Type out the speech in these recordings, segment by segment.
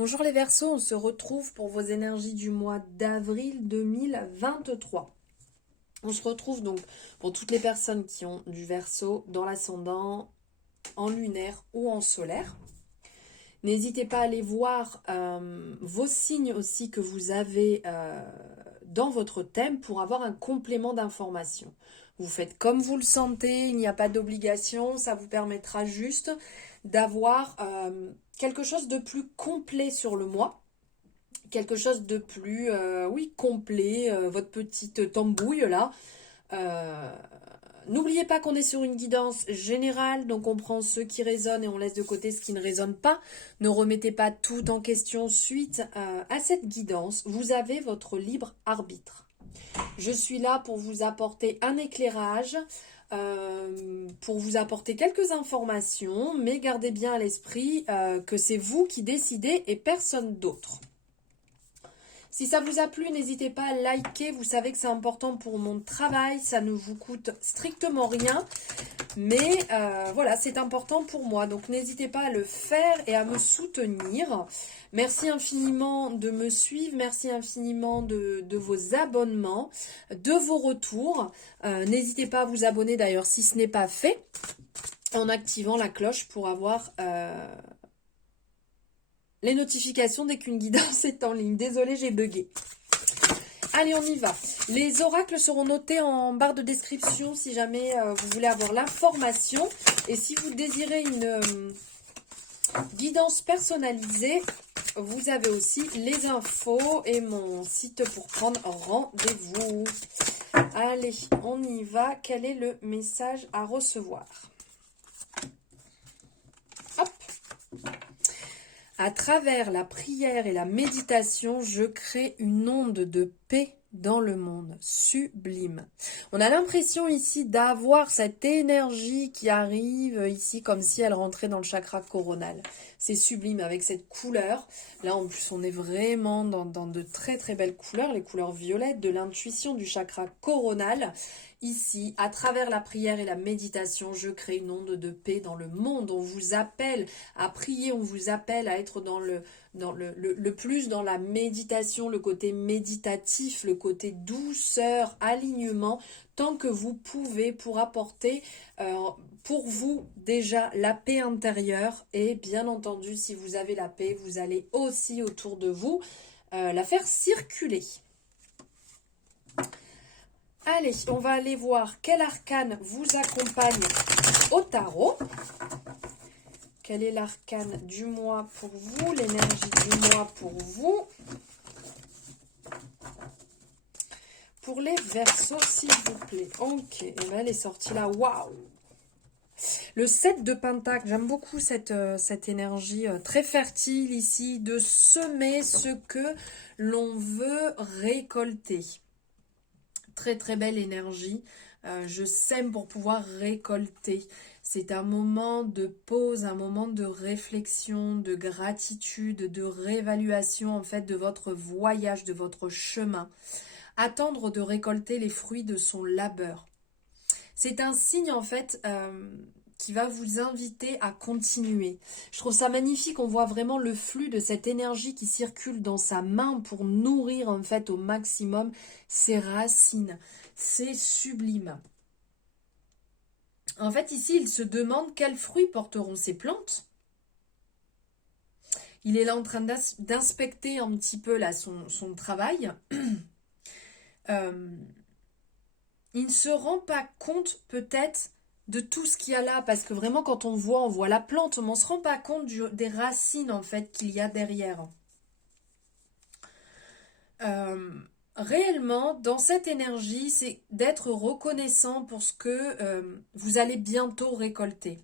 Bonjour les Verseaux, on se retrouve pour vos énergies du mois d'avril 2023. On se retrouve donc pour toutes les personnes qui ont du Verseau dans l'ascendant, en lunaire ou en solaire. N'hésitez pas à aller voir vos signes aussi que vous avez dans votre thème pour avoir un complément d'information. Vous faites comme vous le sentez, il n'y a pas d'obligation, ça vous permettra juste d'avoir quelque chose de plus complet sur le mois, quelque chose de plus complet, votre petite tambouille là. Euh, N'oubliez pas qu'on est sur une guidance générale, donc on prend ceux qui résonnent et on laisse de côté ce qui ne résonne pas. Ne remettez pas tout en question suite à cette guidance. Vous avez votre libre arbitre. Je suis là pour vous apporter un éclairage, pour vous apporter quelques informations, mais gardez bien à l'esprit que c'est vous qui décidez et personne d'autre. Si ça vous a plu, n'hésitez pas à liker, vous savez que c'est important pour mon travail, ça ne vous coûte strictement rien, mais voilà, c'est important pour moi, donc n'hésitez pas à le faire et à me soutenir. Merci infiniment de me suivre, merci infiniment de vos abonnements, de vos retours. N'hésitez pas à vous abonner d'ailleurs si ce n'est pas fait, en activant la cloche pour avoir les notifications dès qu'une guidance est en ligne. Désolée, j'ai bugué. Allez, on y va. Les oracles seront notés en barre de description si jamais vous voulez avoir l'information. Et si vous désirez une guidance personnalisée, vous avez aussi les infos et mon site pour prendre rendez-vous. Allez, on y va. Quel est le message à recevoir? Hop. À travers la prière et la méditation, je crée une onde de paix dans le monde. Sublime. On a l'impression ici d'avoir cette énergie qui arrive ici comme si elle rentrait dans le chakra coronal. C'est sublime avec cette couleur. Là en plus on est vraiment dans de très très belles couleurs, les couleurs violettes de l'intuition du chakra coronal. Ici, à travers la prière et la méditation, je crée une onde de paix dans le monde. On vous appelle à prier, on vous appelle à être dans le plus dans la méditation, le côté méditatif, le côté douceur, alignement, tant que vous pouvez pour apporter pour vous déjà la paix intérieure. Et bien entendu, si vous avez la paix, vous allez aussi autour de vous la faire circuler. Allez, on va aller voir quel arcane vous accompagne au tarot. Quel est l'arcane du mois pour vous, l'énergie du mois pour vous? Pour les Verseaux, s'il vous plaît. Ok, et bien elle est sortie là, waouh! Le 7 de Pentacle, j'aime beaucoup cette énergie très fertile ici, de semer ce que l'on veut récolter. Très très belle énergie. Je sème pour pouvoir récolter. C'est un moment de pause, un moment de réflexion, de gratitude, de réévaluation en fait de votre voyage, de votre chemin. Attendre de récolter les fruits de son labeur. C'est un signe en fait qui va vous inviter à continuer. Je trouve ça magnifique, on voit vraiment le flux de cette énergie qui circule dans sa main pour nourrir en fait au maximum ses racines. C'est sublime. En fait ici il se demande quels fruits porteront ces plantes. Il est là en train d'inspecter un petit peu là son travail. Il ne se rend pas compte peut-être de tout ce qu'il y a là, parce que vraiment quand on voit la plante, mais on ne se rend pas compte des racines en fait qu'il y a derrière. Réellement, dans cette énergie, c'est d'être reconnaissant pour ce que vous allez bientôt récolter.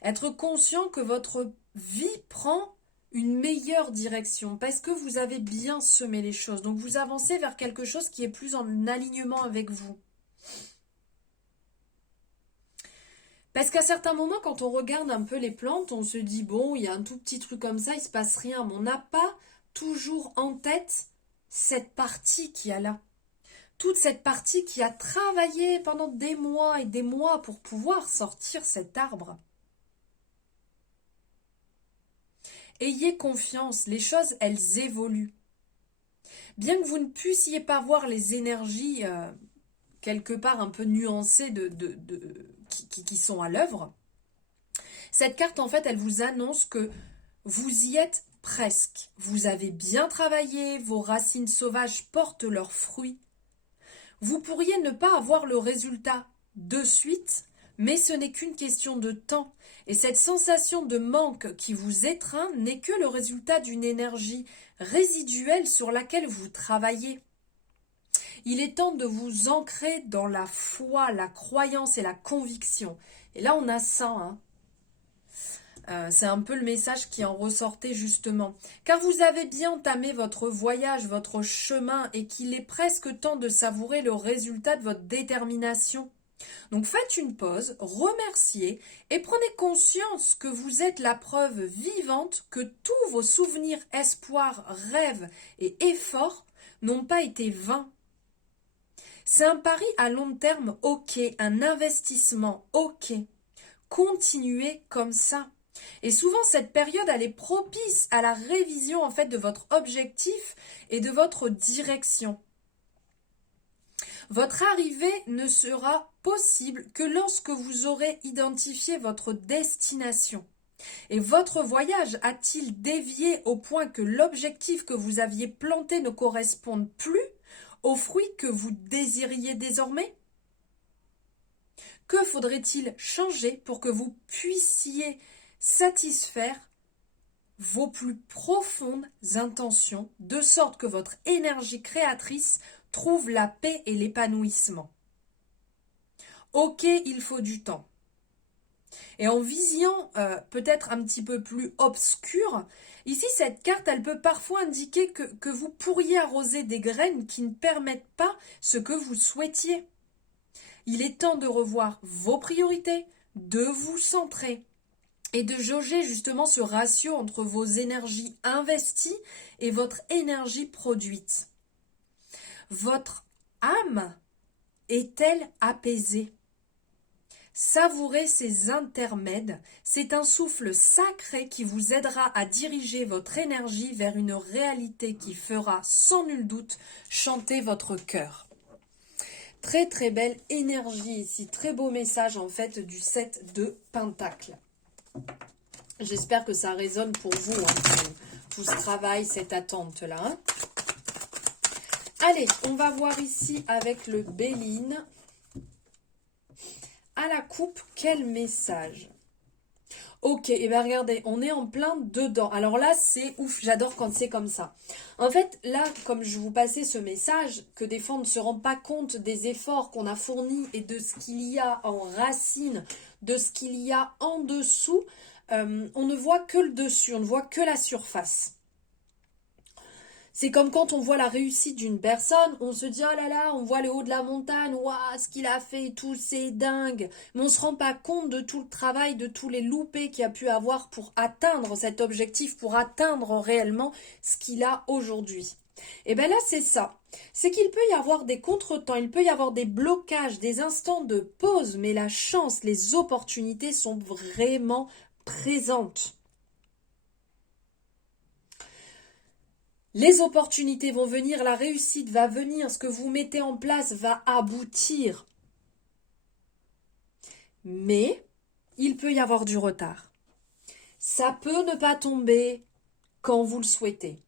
Être conscient que votre vie prend une meilleure direction parce que vous avez bien semé les choses. Donc vous avancez vers quelque chose qui est plus en alignement avec vous. Parce qu'à certains moments, quand on regarde un peu les plantes, on se dit, bon, il y a un tout petit truc comme ça, il ne se passe rien. Mais on n'a pas toujours en tête cette partie qu'il y a là. Toute cette partie qui a travaillé pendant des mois et des mois pour pouvoir sortir cet arbre. Ayez confiance, les choses, elles évoluent. Bien que vous ne puissiez pas voir les énergies quelque part un peu nuancées qui sont à l'œuvre, cette carte, en fait, elle vous annonce que vous y êtes presque. Vous avez bien travaillé, vos racines sauvages portent leurs fruits. Vous pourriez ne pas avoir le résultat de suite, mais ce n'est qu'une question de temps. Et cette sensation de manque qui vous étreint n'est que le résultat d'une énergie résiduelle sur laquelle vous travaillez. Il est temps de vous ancrer dans la foi, la croyance et la conviction. Et là, on a ça, hein. C'est un peu le message qui en ressortait justement. Car vous avez bien entamé votre voyage, votre chemin, et qu'il est presque temps de savourer le résultat de votre détermination. Donc faites une pause, remerciez et prenez conscience que vous êtes la preuve vivante que tous vos souvenirs, espoirs, rêves et efforts n'ont pas été vains. C'est un pari à long terme, ok, un investissement, ok. Continuez comme ça. Et souvent, cette période, elle est propice à la révision en fait de votre objectif et de votre direction. Votre arrivée ne sera possible que lorsque vous aurez identifié votre destination. Et votre voyage a-t-il dévié au point que l'objectif que vous aviez planté ne corresponde plus aux fruits que vous désiriez désormais ? Que faudrait-il changer pour que vous puissiez satisfaire vos plus profondes intentions, de sorte que votre énergie créatrice trouve la paix et l'épanouissement? Ok, il faut du temps. Et en vision peut-être un petit peu plus obscure, ici cette carte, elle peut parfois indiquer que vous pourriez arroser des graines qui ne permettent pas ce que vous souhaitiez. Il est temps de revoir vos priorités, de vous centrer et de jauger justement ce ratio entre vos énergies investies et votre énergie produite. Votre âme est-elle apaisée ? Savourez ces intermèdes, c'est un souffle sacré qui vous aidera à diriger votre énergie vers une réalité qui fera sans nul doute chanter votre cœur. Très très belle énergie ici, très beau message en fait du 7 de Pentacle. J'espère que ça résonne pour vous, hein, tout ce travail, cette attente-là. Hein. Allez, on va voir ici avec le Béline. À la coupe, quel message? Ok, et bien regardez, on est en plein dedans. Alors là, c'est ouf, j'adore quand c'est comme ça. En fait, là, comme je vous passais ce message, que des fois on ne se rend pas compte des efforts qu'on a fournis et de ce qu'il y a en racine, de ce qu'il y a en dessous, on ne voit que le dessus, on ne voit que la surface. C'est comme quand on voit la réussite d'une personne, on se dit oh là là, on voit le haut de la montagne, waouh, ce qu'il a fait et tout, c'est dingue. Mais on ne se rend pas compte de tout le travail, de tous les loupés qu'il a pu avoir pour atteindre cet objectif, pour atteindre réellement ce qu'il a aujourd'hui. Et bien là, c'est ça. C'est qu'il peut y avoir des contretemps, il peut y avoir des blocages, des instants de pause, mais la chance, les opportunités sont vraiment présentes. Les opportunités vont venir, la réussite va venir, ce que vous mettez en place va aboutir. Mais il peut y avoir du retard. Ça peut ne pas tomber quand vous le souhaitez.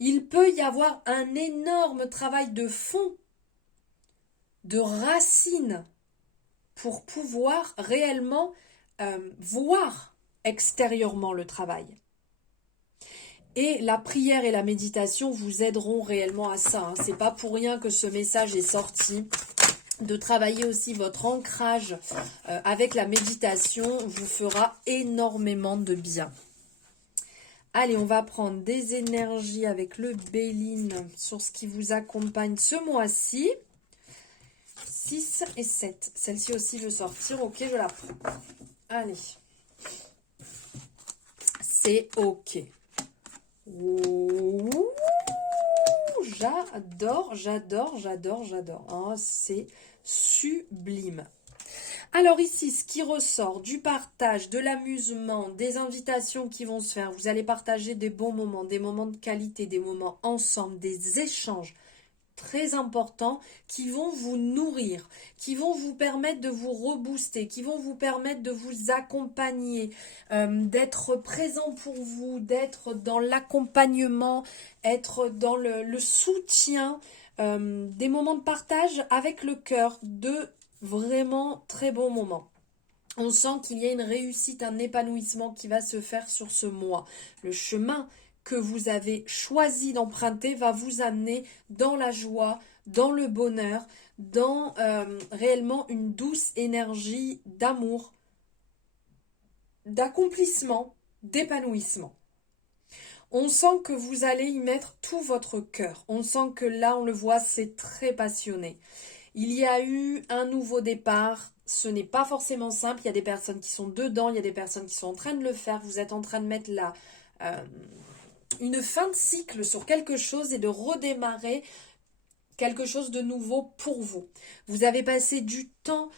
Il peut y avoir un énorme travail de fond, de racines, pour pouvoir réellement voir extérieurement le travail. Et la prière et la méditation vous aideront réellement à ça. Hein. C'est pas pour rien que ce message est sorti. De travailler aussi votre ancrage avec la méditation vous fera énormément de bien. Allez, on va prendre des énergies avec le Béline sur ce qui vous accompagne ce mois-ci. 6 et 7. Celle-ci aussi, je vais sortir. Ok, je la prends. Allez. C'est ok. Ouh, j'adore. Oh, c'est sublime. Alors ici, ce qui ressort du partage, de l'amusement, des invitations qui vont se faire, vous allez partager des bons moments, des moments de qualité, des moments ensemble, des échanges très importants qui vont vous nourrir, qui vont vous permettre de vous rebooster, qui vont vous permettre de vous accompagner, d'être présent pour vous, d'être dans l'accompagnement, être dans le soutien, des moments de partage avec le cœur, de vraiment très bons moments. On sent qu'il y a une réussite, un épanouissement qui va se faire sur ce mois. Le chemin que vous avez choisi d'emprunter va vous amener dans la joie, dans le bonheur, dans réellement une douce énergie d'amour, d'accomplissement, d'épanouissement. On sent que vous allez y mettre tout votre cœur. On sent que là, on le voit, c'est très passionné. Il y a eu un nouveau départ. Ce n'est pas forcément simple. Il y a des personnes qui sont dedans, il y a des personnes qui sont en train de le faire. Vous êtes en train de mettre une fin de cycle sur quelque chose et de redémarrer quelque chose de nouveau pour vous. Vous avez passé du temps.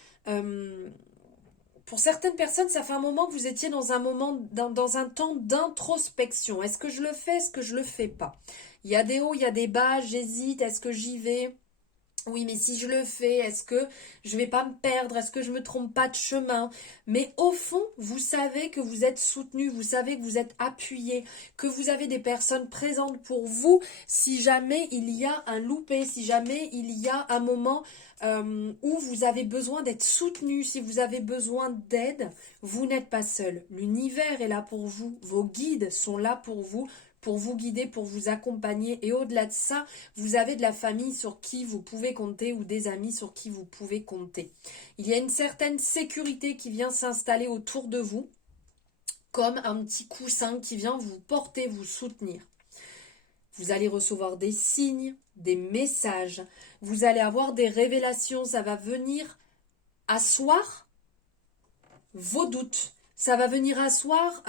Pour certaines personnes, ça fait un moment que vous étiez dans un temps d'introspection. Est-ce que je le fais? Est-ce que je le fais pas? Il y a des hauts, il y a des bas. J'hésite. Est-ce que j'y vais? Oui, mais si je le fais, est-ce que je vais pas me perdre? Est-ce que je me trompe pas de chemin? Mais au fond, vous savez que vous êtes soutenu, vous savez que vous êtes appuyé, que vous avez des personnes présentes pour vous si jamais il y a un loupé, si jamais il y a un moment où vous avez besoin d'être soutenu, si vous avez besoin d'aide, vous n'êtes pas seul. L'univers est là pour vous, vos guides sont là pour vous guider, pour vous accompagner. Et au-delà de ça, vous avez de la famille sur qui vous pouvez compter ou des amis sur qui vous pouvez compter. Il y a une certaine sécurité qui vient s'installer autour de vous, comme un petit coussin qui vient vous porter, vous soutenir. Vous allez recevoir des signes, des messages, vous allez avoir des révélations, ça va venir asseoir vos doutes. Ça va venir asseoir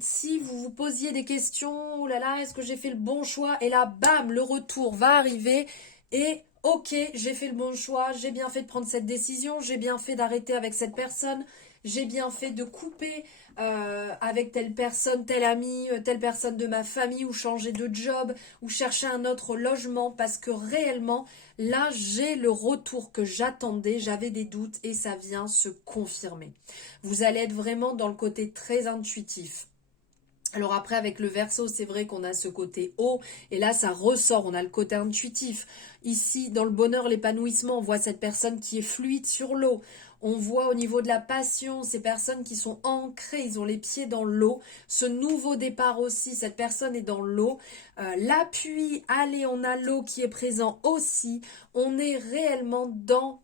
si vous vous posiez des questions, oh là là, est-ce que j'ai fait le bon choix? Et là, bam, le retour va arriver et ok, j'ai fait le bon choix, j'ai bien fait de prendre cette décision, j'ai bien fait d'arrêter avec cette personne, j'ai bien fait de couper avec telle personne, tel ami, telle personne de ma famille, ou changer de job, ou chercher un autre logement, parce que réellement, là, j'ai le retour que j'attendais, j'avais des doutes et ça vient se confirmer. Vous allez être vraiment dans le côté très intuitif. Alors après, avec le Verseau, c'est vrai qu'on a ce côté haut, et là, ça ressort, on a le côté intuitif. Ici, dans le bonheur, l'épanouissement, on voit cette personne qui est fluide sur l'eau. On voit au niveau de la passion, ces personnes qui sont ancrées, ils ont les pieds dans l'eau. Ce nouveau départ aussi, cette personne est dans l'eau. L'appui, allez, on a l'eau qui est présent aussi. On est réellement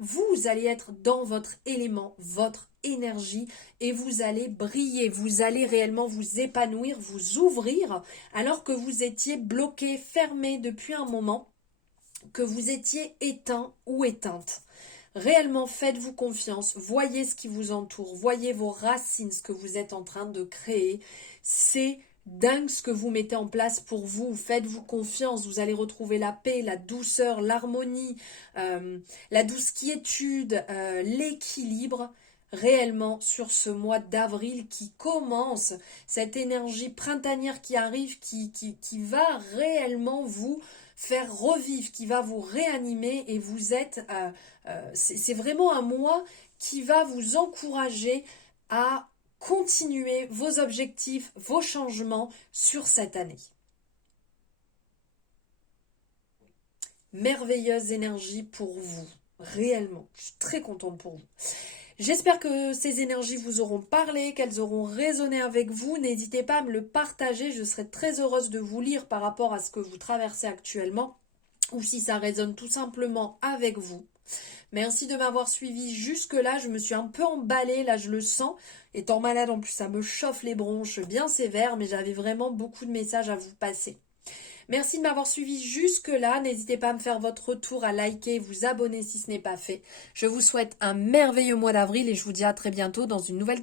vous allez être dans votre élément, votre énergie, et vous allez briller, vous allez réellement vous épanouir, vous ouvrir, alors que vous étiez bloqué, fermé depuis un moment, que vous étiez éteint ou éteinte. Réellement, faites-vous confiance, voyez ce qui vous entoure, voyez vos racines, ce que vous êtes en train de créer. C'est dingue ce que vous mettez en place pour vous. Faites-vous confiance, vous allez retrouver la paix, la douceur, l'harmonie, la douce quiétude, l'équilibre. Réellement sur ce mois d'avril qui commence, cette énergie printanière qui arrive, qui va réellement vous faire revivre, qui va vous réanimer, et vous êtes, c'est vraiment un mois qui va vous encourager à continuer vos objectifs, vos changements sur cette année. Merveilleuse énergie pour vous, réellement, je suis très contente pour vous. J'espère que ces énergies vous auront parlé, qu'elles auront résonné avec vous. N'hésitez pas à me le partager, je serai très heureuse de vous lire par rapport à ce que vous traversez actuellement, ou si ça résonne tout simplement avec vous. Merci de m'avoir suivi jusque-là, je me suis un peu emballée, là je le sens. Étant malade en plus, ça me chauffe les bronches bien sévère, mais j'avais vraiment beaucoup de messages à vous passer. Merci de m'avoir suivi jusque-là. N'hésitez pas à me faire votre retour, à liker, vous abonner si ce n'est pas fait. Je vous souhaite un merveilleux mois d'avril et je vous dis à très bientôt dans une nouvelle vidéo.